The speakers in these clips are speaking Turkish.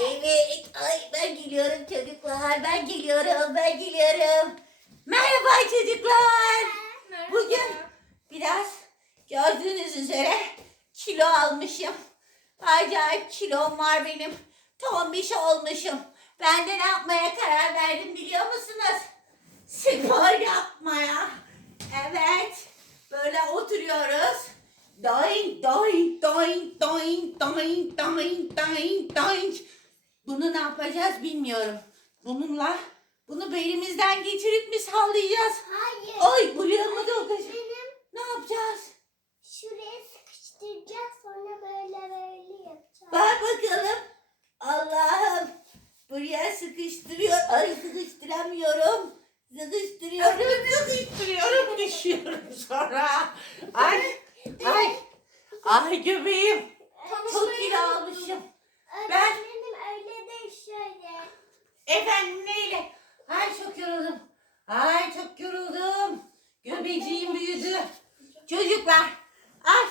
Evet. Ay ben geliyorum çocuklar. Ben geliyorum. Ben geliyorum. Merhaba çocuklar. Bugün biraz gördüğünüz üzere kilo almışım. Acayip kilom var benim. Tombiş olmuşum. Ben de ne yapmaya karar verdim biliyor musunuz? Spor yapmaya. Evet. Böyle oturuyoruz. Doing, doing, doing, doing, doing, doing, doing, doing. Bunu ne yapacağız bilmiyorum. Bununla bunu belimizden geçirip mi sallayacağız? Hayır. Ay buraya mı dokacağız? Benim Ne yapacağız? şuraya sıkıştıracağız sonra böyle böyle yapacağız. Bak bakalım. Allah'ım. Buraya sıkıştırıyor. Ay sıkıştıramıyorum. Sıkıştırıyorum. Sıkıştırıyorum. Düşüyorum sonra. Ay. Ay. Ay göbeğim. Çok kilo almışım. Ben- şöyle. Efendim neyle? Ay çok yoruldum. Ay çok yoruldum. Göbeğim büyüdü. Çocuklar. Ay.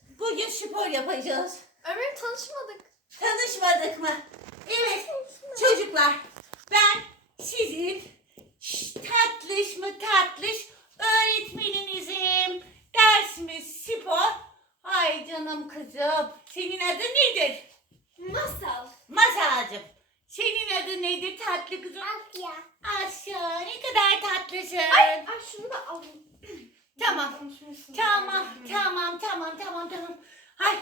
Bugün spor yapacağız. Ömer tanışmadık. Tanışmadık mı? Evet. Çocuklar ben sizin tatlış mı tatlış öğretmeninizim. Dersimiz spor. Ay canım kızım. Senin adın nedir? Masal. Masalcığım. Senin adın nedir tatlı kızım? Asya. Asya ne kadar tatlısın. Ay, ay şunu da alayım. Tamam. Tamam, tamam, tamam, tamam, tamam. Hay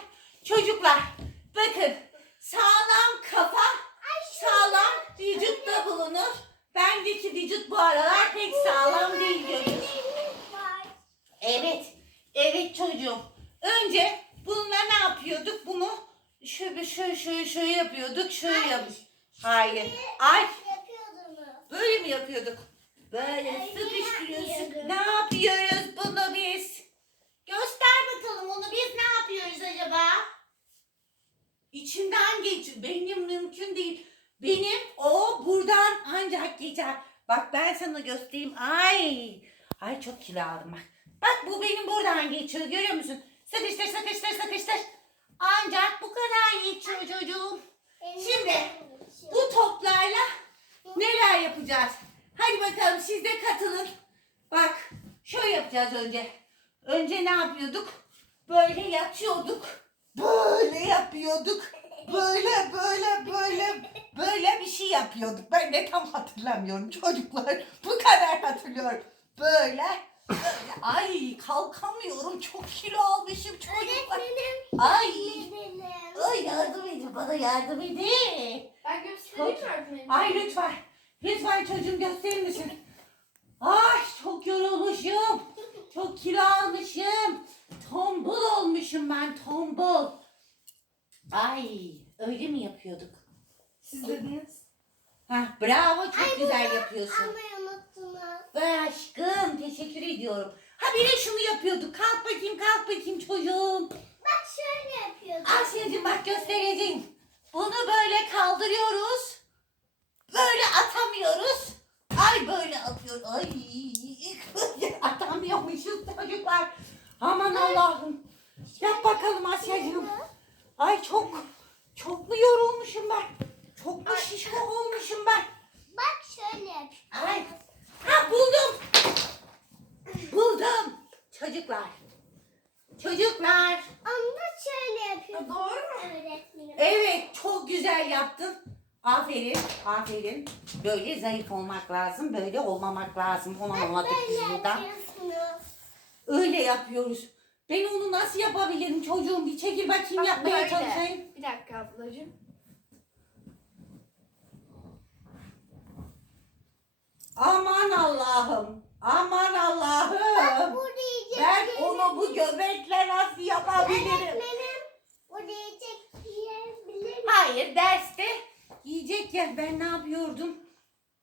çocuklar bakın sağlam kafa sağlam vücutta bulunur. Bendeki vücut bu aralar pek sağlam değil görünüyor. Var. Evet, evet çocuğum. Önce bununla ne yapıyorduk? Bunu şöyle şöyle şöyle şöyle yapıyorduk. Şöyle yap. Hayır. Ay böyle mi yapıyorduk? Böyle Öyle sıkıştırıyorsun. Ne yapıyoruz bunu biz? Göster bakalım onu biz ne yapıyoruz acaba? İçinden geç. Benim mümkün değil. Benim o buradan ancak geçer. Bak ben sana göstereyim. Ay. Ay çok kilo aldım bak. Bak bu benim buradan geçiyor görüyor musun? Sıkıştır sıkıştır sıkıştır. Ancak bu kadar geçiyor çocuğum. Şimdi. Bu toplarla neler yapacağız? Hadi bakalım siz de katılın. Bak şöyle yapacağız önce. Önce ne yapıyorduk? Böyle yatıyorduk. Böyle yapıyorduk. Böyle böyle böyle böyle bir şey yapıyorduk. Ben de tam hatırlamıyorum çocuklar. Bu kadar hatırlıyorum. Böyle. Ay kalkamıyorum. Çok kilo almışım çocuklar. Öğretmenim. Ay. Öğretmenim. Ay yardım edin bana yardım edin. Ben göstereyim mi öğretmenim? Ay lütfen. Lütfen çocuğum gösterir misin? Ay çok yorulmuşum. Çok kilo almışım. Tombul olmuşum ben tombul. Ay öyle mi yapıyorduk? Siz dediniz. Ha bravo çok Ay, güzel bunu yapıyorsun. Unuttunuz. Vay aşkım teşekkür ediyorum. Ha bir de şunu yapıyorduk. Kalk bakayım kalk bakayım çocuğum. Bak şöyle yapıyordum. Asya'cığım bak göstereceğim. Bunu böyle kaldırıyoruz. Böyle atamıyoruz. Ay böyle atıyor. Ay atamıyormuşuz çocuklar. Aman Allah'ım. Yap bakalım Asya'cığım. Ay çok çok mu yorulmuşum ben? Çok mu şişko olmuşum ben? Bak şöyle yapıyoruz. Ay. Ha buldum. Buldum. Çocuklar. Çocuklar. Onu da şöyle yapıyoruz. Ha, doğru mu? Öğretmenim. Evet çok güzel yaptın. Aferin, aferin. Böyle zayıf olmak lazım, böyle olmamak lazım. Onu anladık biz buradan. Öyle yapıyoruz. Ben onu nasıl yapabilirim çocuğum? Bir çekil bakayım Bak yapmaya böyle. çalışayım. Bir dakika ablacığım. Aman Allah'ım. Aman Allah'ım. Ben onu bu göbekle nasıl yapabilirim? Hayır derste yiyecek ya ben ne yapıyordum?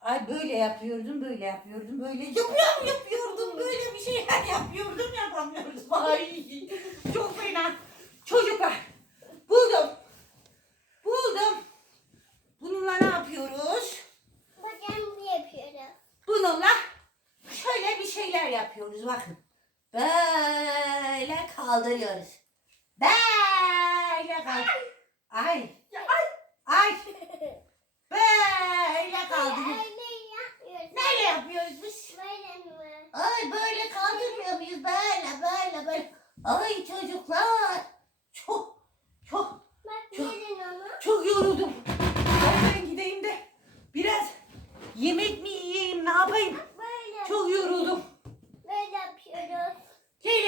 Ay böyle yapıyordum, böyle yapıyordum, böyle yapıyorum yapıyordum, böyle bir şeyler yapıyordum yapamıyordum. Ay çok fena. Çocuklar buldum. Buldum. Bununla ne yapıyoruz? Kolumuzu bakın. Böyle kaldırıyoruz. Böyle kaldır. Ay. Ay. Ay. Böyle kaldırıyoruz. Böyle yapıyoruz biz. Ay böyle kaldırmıyor muyuz? Böyle böyle böyle. Ay çocuklar. Çok çok çok, çok yoruldum. Ben gideyim de biraz yemek mi yiyeyim ne yapayım? Çok yoruldum.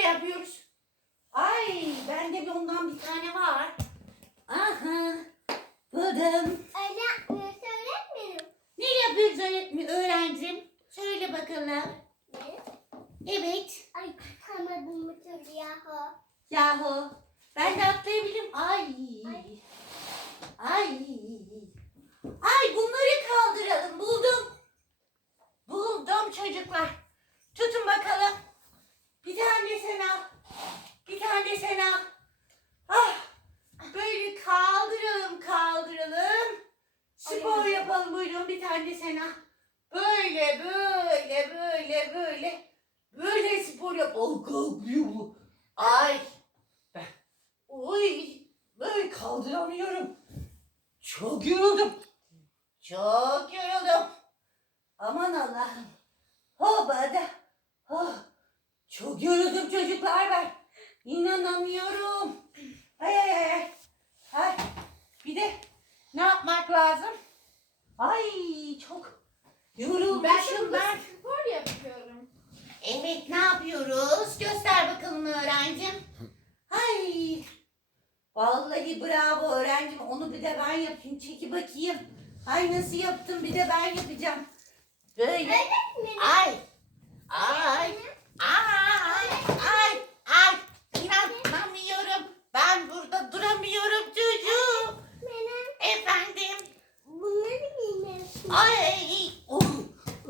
Yapıyoruz. Ay bende bir ondan bir tane var. Aha. Buldum. Öyle yapmıyoruz öğretmenim. Ne yapıyoruz öğretmen öğrencim? Söyle bakalım. Ne? Evet. Ay tutamadım bu türlü yahu. Yahu. Ben de atlayabilirim. Ay. Ay. Ay bunları kaldıralım. Buldum. Buldum çocuklar. Tutun bakalım. Bir tane sen al. Bir tane sen al. Ah. Böyle kaldıralım kaldıralım. Spor yapalım buyurun bir tane sen al. Böyle böyle böyle böyle. Böyle spor yap. Oh kalkıyor bu. Ay. Ben. Oy. Böyle kaldıramıyorum. Çok yoruldum. Çok yoruldum. Aman Allah'ım. Hobada. Oh. Çok yoruldum çocuklar ben. İnanamıyorum. Ay ay ay, ay. Bir de ne yapmak lazım? Ay çok yorulmuşum ben. ben spor yapıyorum. Evet ne yapıyoruz? Göster bakalım öğrencim. Ay. Vallahi bravo öğrencim. Onu bir de ben yapayım. Çeki bakayım. Ay nasıl yaptım bir de ben yapacağım. Böyle. Ay. Ay. Ay. Ay. Ay. İnanamıyorum. Ben burada duramıyorum çocuğum. Efendim. bunları giymelisin. Ay. Oh.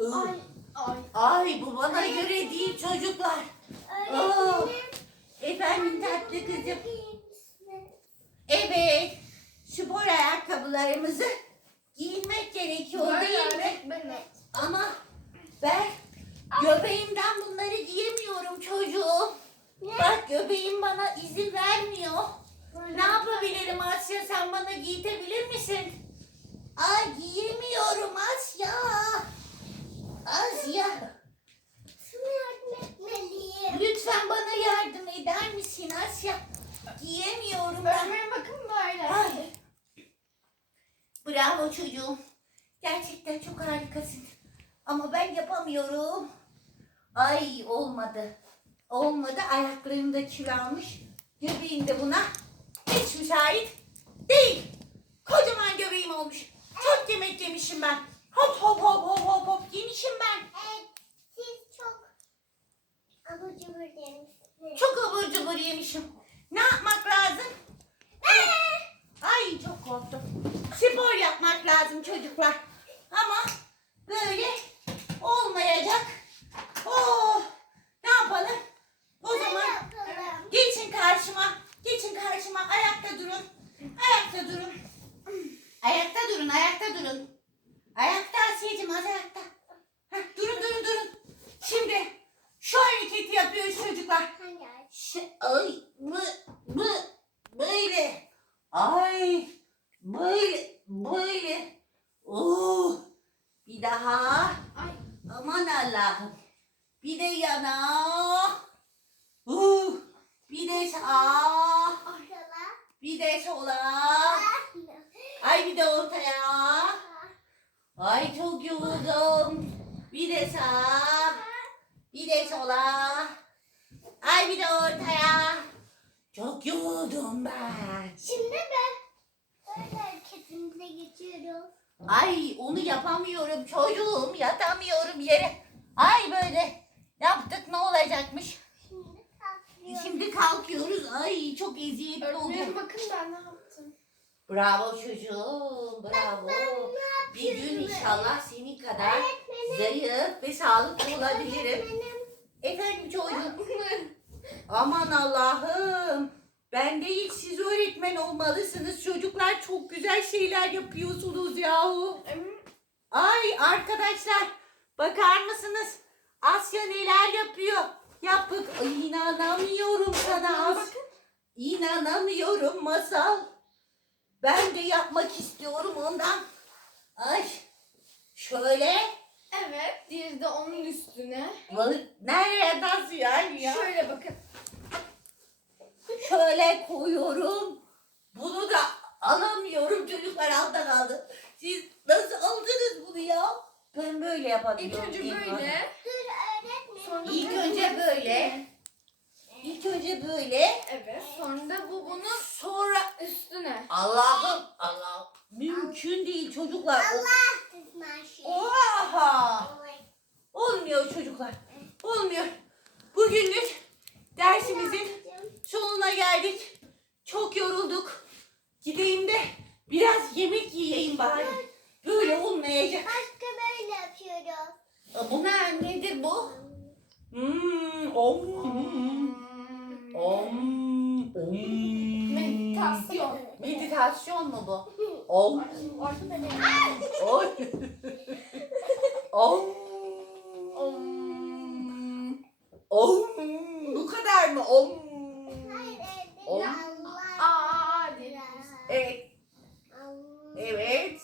Oh. Ay. Ay. Ay bu bana göre değil çocuklar. Efendim tatlı kızım. Evet. Spor ayakkabılarımızı giymek gerekiyor değil mi? Ama ben göbeğimden bunları giyemiyorum çocuğum. Ne? Bak göbeğim bana izin vermiyor. Ne yapabilirim Asya sen bana giytebilir misin? Ay giyemiyorum Asya. Asya. Sana yardım etmeliyim. Lütfen bana yardım eder misin Asya? Giyemiyorum ben. Öğretmenim bakın böyle. Ay. Bravo çocuğum. Gerçekten çok harikasın. Ama ben yapamıyorum. Ay olmadı. Olmadı. Ayaklarım da kiralmış. Göbeğim de buna hiç müsait değil. Kocaman göbeğim olmuş. Çok yemek yemişim ben. Hop hop hop hop hop hop yemişim ben. Evet, siz çok abur cubur demişsiniz. Çok abur cubur yemişim. Ne yapmak lazım? Ay çok korktum. Spor yapmak lazım çocuklar. Ama böyle olmayacak. Oh, yana. Uh, bir de sağa. Ortala. Bir de sola. Ay bir de ortaya. Ay çok yoruldum. Bir de sağa. Bir de sola. Ay bir de ortaya. Çok yoruldum ben. Şimdi ben böyle hareketimize geçiyoruz. Ay onu yapamıyorum çocuğum. Yatamıyorum yere. Ay böyle yaptık ne olacakmış? Şimdi kalkıyoruz. Şimdi kalkıyoruz. Ay çok eziyetli Öğretmenim oldu. bakın ben ne yaptım. Bravo çocuğum. Bravo. Bir gün inşallah senin kadar zayıf ve sağlıklı olabilirim. Benim Efendim çocuğum. Aman Allah'ım. Ben değil siz öğretmen olmalısınız. Çocuklar çok güzel şeyler yapıyorsunuz yahu. Ay arkadaşlar bakar mısınız? Asya neler yapıyor? Yapık. Ay, inanamıyorum sana Asya. İnanamıyorum masal. Ben de yapmak istiyorum ondan. Ay şöyle. Evet diğeri de onun üstüne. Balık nereye nasıl yani ya? Şöyle bakın. Şöyle koyuyorum. Bunu da alamıyorum çocuklar aldan aldı. Siz nasıl aldınız bunu ya? Ben böyle İlk yapabiliyorum. önce böyle. Dur öğretmenim. Sonra İlk bu- önce böyle. İlk önce böyle. Evet. Sonra da bu bunun Sonra üstüne. Allah'ım Allah mümkün değil çocuklar. Allah tutma Oha! Olmuyor çocuklar. Olmuyor. Bugünlük dersimizin sonuna geldik. Çok yorulduk. Gideyim de biraz yemek yiyeyim bari. Böyle olmayacak. Başka. Bu ne? Nedir bu? Hmm, om. Om. Om. Meditasyon. Meditasyon mu bu? Om. Orada da ne? Oy. Om. Om. Om. Bu kadar mı? Om. Hayır. Om. Aa. Evet. Evet.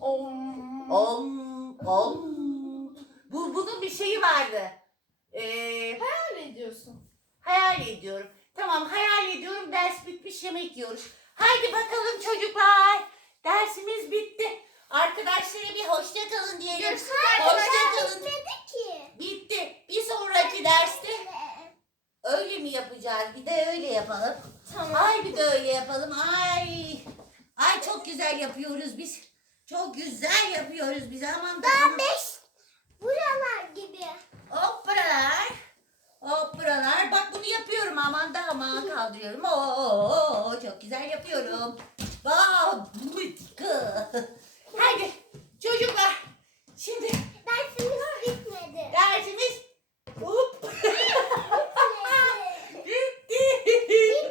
Om. Om. Om bunun bir şeyi vardı. Ee, hayal ediyorsun. Hayal ediyorum. Tamam hayal ediyorum ders bitmiş yemek yiyoruz. Haydi bakalım çocuklar. Dersimiz bitti. Arkadaşlara bir hoşça kalın diyelim. Hayır, hoşça kalın. Bitmedi ki. Bitti. Bir sonraki derste öyle mi yapacağız? Bir de öyle yapalım. Tamam. Ay bir de öyle yapalım. Ay. Ay çok güzel yapıyoruz biz. Çok güzel yapıyoruz biz. Aman Daha 5 aman da aman kaldırıyorum. Oo çok güzel yapıyorum. Hadi çocuklar. Şimdi Dersimiz bitmedi. dersimiz hop bitti.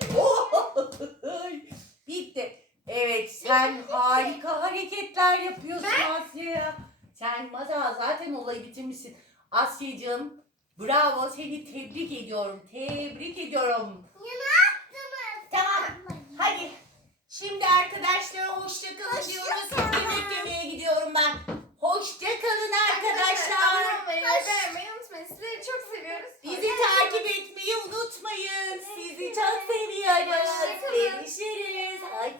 Bitti. Evet sen harika hareketler yapıyorsun Asya. Sen masal zaten olayı bitirmişsin. Asya'cığım bravo seni tebrik ediyorum. Tebrik ediyorum. Ya ne yaptınız? Tamam. Hadi. Şimdi arkadaşlara hoşça kalın Hoşça diyoruz. kalın. Yemek yemeye gidiyorum ben. Hoşça kalın arkadaşlar. Abone olmayı ve beğenmeyi unutmayın. Sizleri çok seviyoruz. Bizi takip etmeyi unutmayın. Sizi çok seviyoruz.